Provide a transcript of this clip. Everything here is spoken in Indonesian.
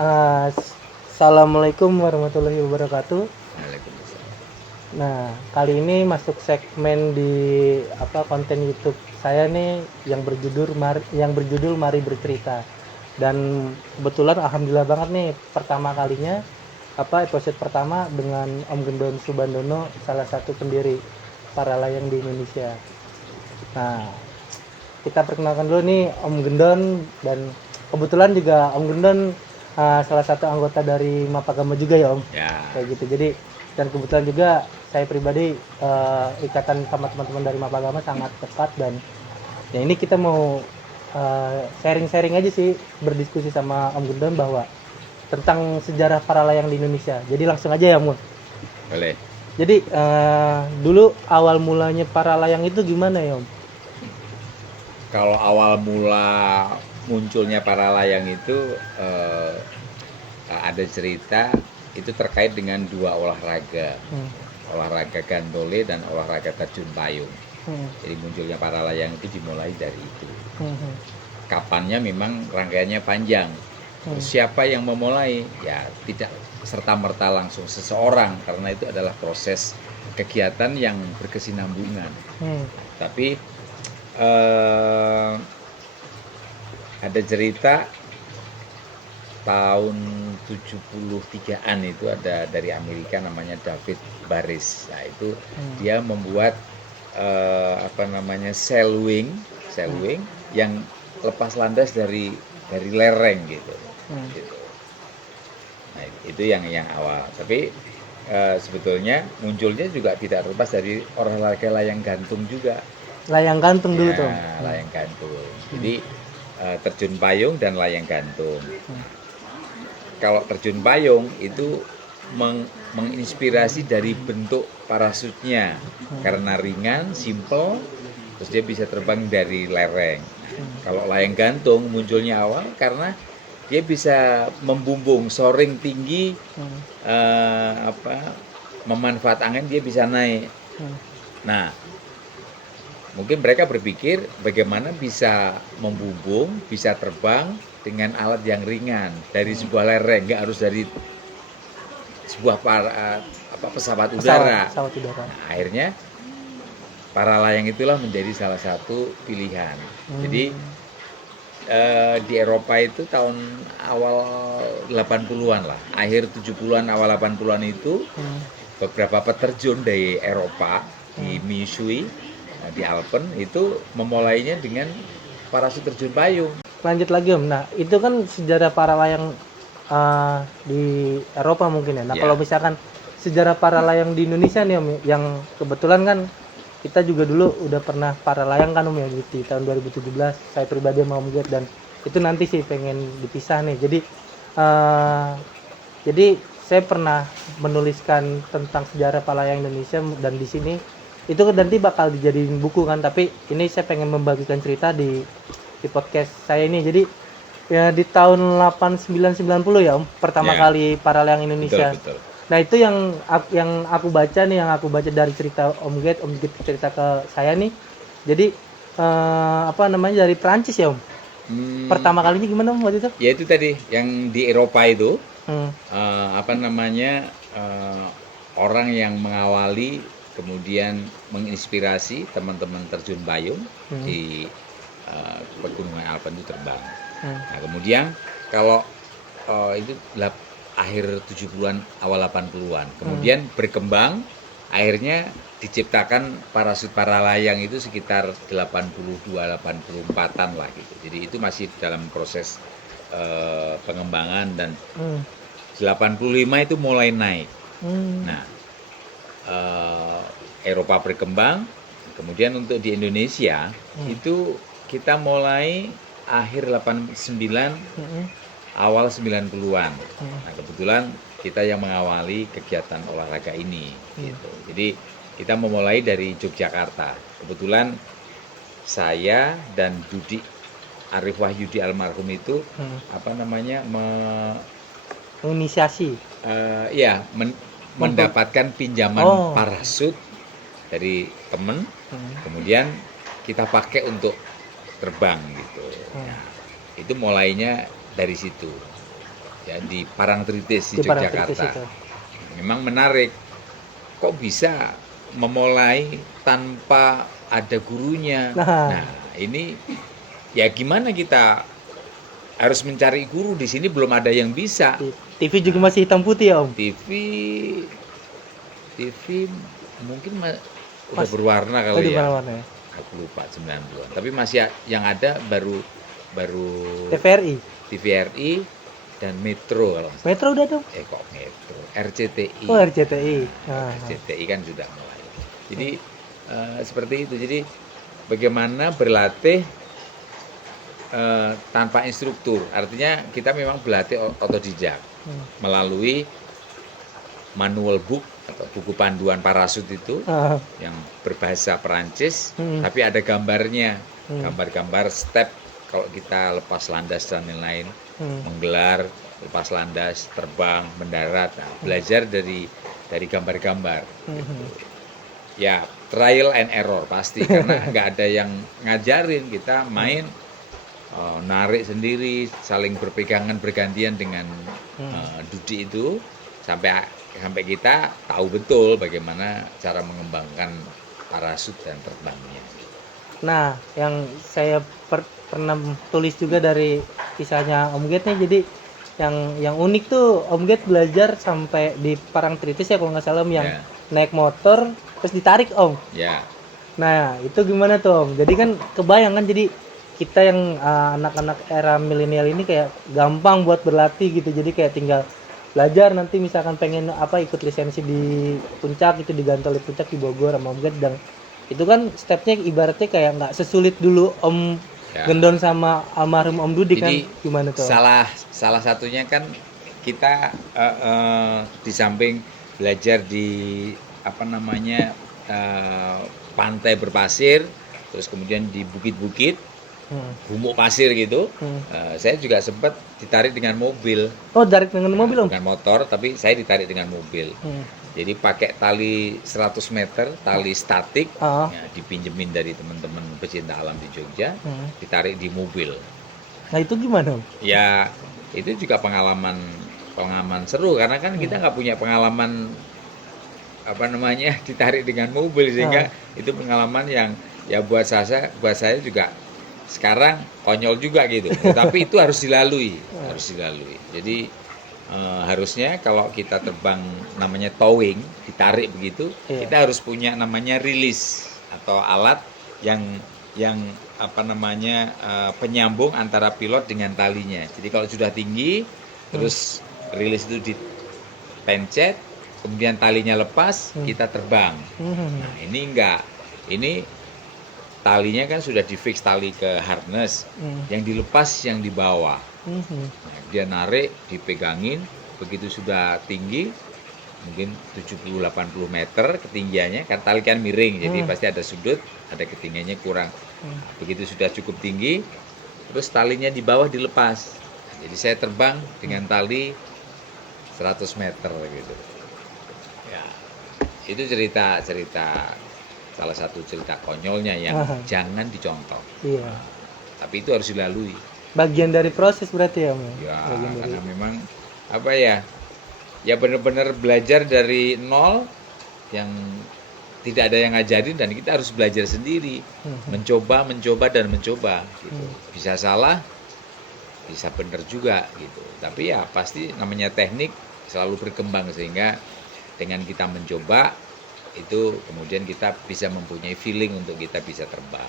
Assalamualaikum warahmatullahi wabarakatuh. Waalaikumsalam. Nah, kali ini masuk segmen di konten YouTube saya nih yang berjudul Mari Bercerita. Dan kebetulan alhamdulillah banget nih pertama kalinya episode pertama dengan Om Gendon Subandono, salah satu pendiri para layang di Indonesia. Nah, kita perkenalkan dulu nih Om Gendon, dan kebetulan juga Om Gendon salah satu anggota dari Mapagama juga ya Om. Ya. Kayak gitu. Jadi dan kebetulan juga saya pribadi ikatan sama teman-teman dari Mapagama sangat dekat, dan ya ini kita mau sharing-sharing aja sih, berdiskusi sama Om Gendon bahwa tentang sejarah para layang di Indonesia. Jadi langsung aja ya Om. Boleh. Jadi dulu awal mulanya para layang itu gimana ya Om? Kalau awal mula munculnya para layang itu ada cerita itu terkait dengan dua olahraga, olahraga gantole dan olahraga terjun payung. Jadi munculnya para layang itu dimulai dari itu. Kapannya memang rangkaiannya panjang. Siapa yang memulai? Ya tidak serta-merta langsung seseorang, karena itu adalah proses kegiatan yang berkesinambungan. Tapi ada cerita tahun 73-an itu ada dari Amerika namanya David Baris. Nah itu dia membuat sail wing yang lepas landas dari lereng gitu. Nah itu yang awal. Tapi sebetulnya munculnya juga tidak terlepas dari olahraga layang gantung juga. Layang gantung dulu tuh. Layang gantung. Jadi terjun payung dan layang gantung. Kalau terjun payung itu menginspirasi dari bentuk parasutnya, karena ringan, simple, terus dia bisa terbang dari lereng. Kalau layang gantung munculnya awal karena dia bisa membumbung, soaring tinggi, memanfaat angin, dia bisa naik. Nah, mungkin mereka berpikir bagaimana bisa membumbung, bisa terbang dengan alat yang ringan dari sebuah lereng, nggak harus dari sebuah pesawat udara. Nah, akhirnya para layang itulah menjadi salah satu pilihan. Jadi di Eropa itu tahun awal 80-an lah, akhir 70-an awal 80-an itu beberapa peterjun dari Eropa di Misui, di Alpen itu memulainya dengan parasut terjun payung. Lanjut lagi Om. Nah itu kan sejarah para layang di Eropa mungkin ya. Nah kalau misalkan sejarah para layang di Indonesia nih Om, yang kebetulan kan kita juga dulu udah pernah para layang kan Om ya, di tahun 2017 saya pribadi sama Om Gert, dan itu nanti sih pengen dipisah nih. Jadi saya pernah menuliskan tentang sejarah para layang Indonesia, dan di sini itu nanti bakal dijadiin buku kan, tapi ini saya pengen membagikan cerita di podcast saya ini. Jadi ya di tahun 89-90 ya Om, pertama kali para layang Indonesia. Betul. Nah itu yang aku baca nih, yang aku baca dari cerita Om Gert cerita ke saya nih. Jadi dari Prancis ya Om. Pertama kalinya gimana Om waktu itu? Ya itu tadi yang di Eropa itu orang yang mengawali kemudian menginspirasi teman-teman terjun payung di pegunungan Alpen itu terbang. Nah kemudian kalau itu akhir 70-an awal 80-an, kemudian berkembang, akhirnya diciptakan parasut para layang itu sekitar 82-84an lah gitu. Jadi itu masih dalam proses pengembangan, dan 85 itu mulai naik. Nah Eropa berkembang, kemudian untuk di Indonesia itu kita mulai akhir 89 awal 90-an. Nah, kebetulan kita yang mengawali kegiatan olahraga ini gitu. Jadi kita memulai dari Yogyakarta. Kebetulan saya dan Dudi Arif Wahyudi almarhum itu menginisiasi. Mendapatkan pinjaman parasut dari teman, kemudian kita pakai untuk terbang gitu. Nah, itu mulainya dari situ. ya di Parangtritis di Di Parangtritis Yogyakarta. itu. Memang menarik. Kok bisa memulai tanpa ada gurunya? Nah. Nah, ini ya gimana kita harus mencari guru, di sini belum ada yang bisa. TV juga masih hitam putih ya Om? TV mungkin udah berwarna Oh, kali di ya. mana-mana ya? Aku lupa 90-an. Tapi masih yang ada baru TVRI. TVRI dan Metro kalau nggak salah. Metro udah dong. Kok Metro? RCTI. Oh, RCTI. Nah. RCTI kan sudah mulai. Jadi seperti itu. Jadi bagaimana berlatih tanpa instruktur. Artinya kita memang berlatih otodidak melalui manual book atau buku panduan parasut itu yang berbahasa Perancis, tapi ada gambarnya, gambar-gambar step kalau kita lepas landas dan lain-lain, menggelar, lepas landas, terbang, mendarat, nah, belajar dari gambar-gambar. Gitu. Ya trial and error pasti karena nggak ada yang ngajarin, kita main narik sendiri, saling berpegangan bergantian dengan Dudi itu sampai kita tahu betul bagaimana cara mengembangkan parasut dan terbangnya. Nah, yang saya pernah tulis juga dari kisahnya Om Get nih, jadi yang unik tuh Om Get belajar sampai di Parangtritis ya kalau nggak salah Om, yang naik motor terus ditarik Om. Ya. Nah, itu gimana tuh Om? Jadi kan kebayang kan, jadi kita yang anak-anak era milenial ini kayak gampang buat berlatih gitu, jadi kayak tinggal belajar, nanti misalkan pengen ikut lisensi di puncak, itu digantol di puncak di Bogor sama Om Get, dan itu kan stepnya ibaratnya kayak nggak sesulit dulu Om Gendon sama almarhum Om Dudi. Jadi, kan gimana tuh? Salah satunya kan kita di samping belajar di pantai berpasir, terus kemudian di bukit-bukit gumuk pasir gitu, saya juga sempat ditarik dengan mobil. Oh, ditarik dengan mobil Om? Bukan motor, tapi saya ditarik dengan mobil. Jadi pakai tali 100 meter, tali statik, ya, dipinjemin dari teman-teman pecinta alam di Jogja, ditarik di mobil. Nah itu gimana Om? Ya itu juga pengalaman seru, karena kan kita nggak punya pengalaman ditarik dengan mobil, sehingga itu pengalaman yang ya buat saya juga sekarang konyol juga gitu, tapi itu harus dilalui. Jadi harusnya kalau kita terbang namanya towing, ditarik begitu, kita harus punya namanya rilis atau alat yang penyambung antara pilot dengan talinya. Jadi kalau sudah tinggi, terus rilis itu dipencet, kemudian talinya lepas, kita terbang. Nah, ini enggak. Ini talinya kan sudah difix tali ke harness, yang dilepas yang di bawah. Nah, dia narik, dipegangin, begitu sudah tinggi, mungkin 70-80 meter ketinggiannya, kan tali kan miring, jadi pasti ada sudut, ada ketinggiannya kurang. Begitu sudah cukup tinggi, terus talinya di bawah dilepas. Jadi saya terbang dengan tali 100 meter gitu. Ya, itu cerita salah satu cerita konyolnya yang jangan dicontoh. Iya. Tapi itu harus dilalui. Bagian dari proses berarti ya Om? Ya, karena memang ya benar-benar belajar dari nol, yang tidak ada yang ngajarin, dan kita harus belajar sendiri, mencoba gitu. Bisa salah, bisa benar juga gitu. Tapi ya pasti namanya teknik selalu berkembang, sehingga dengan kita mencoba itu kemudian kita bisa mempunyai feeling untuk kita bisa terbang.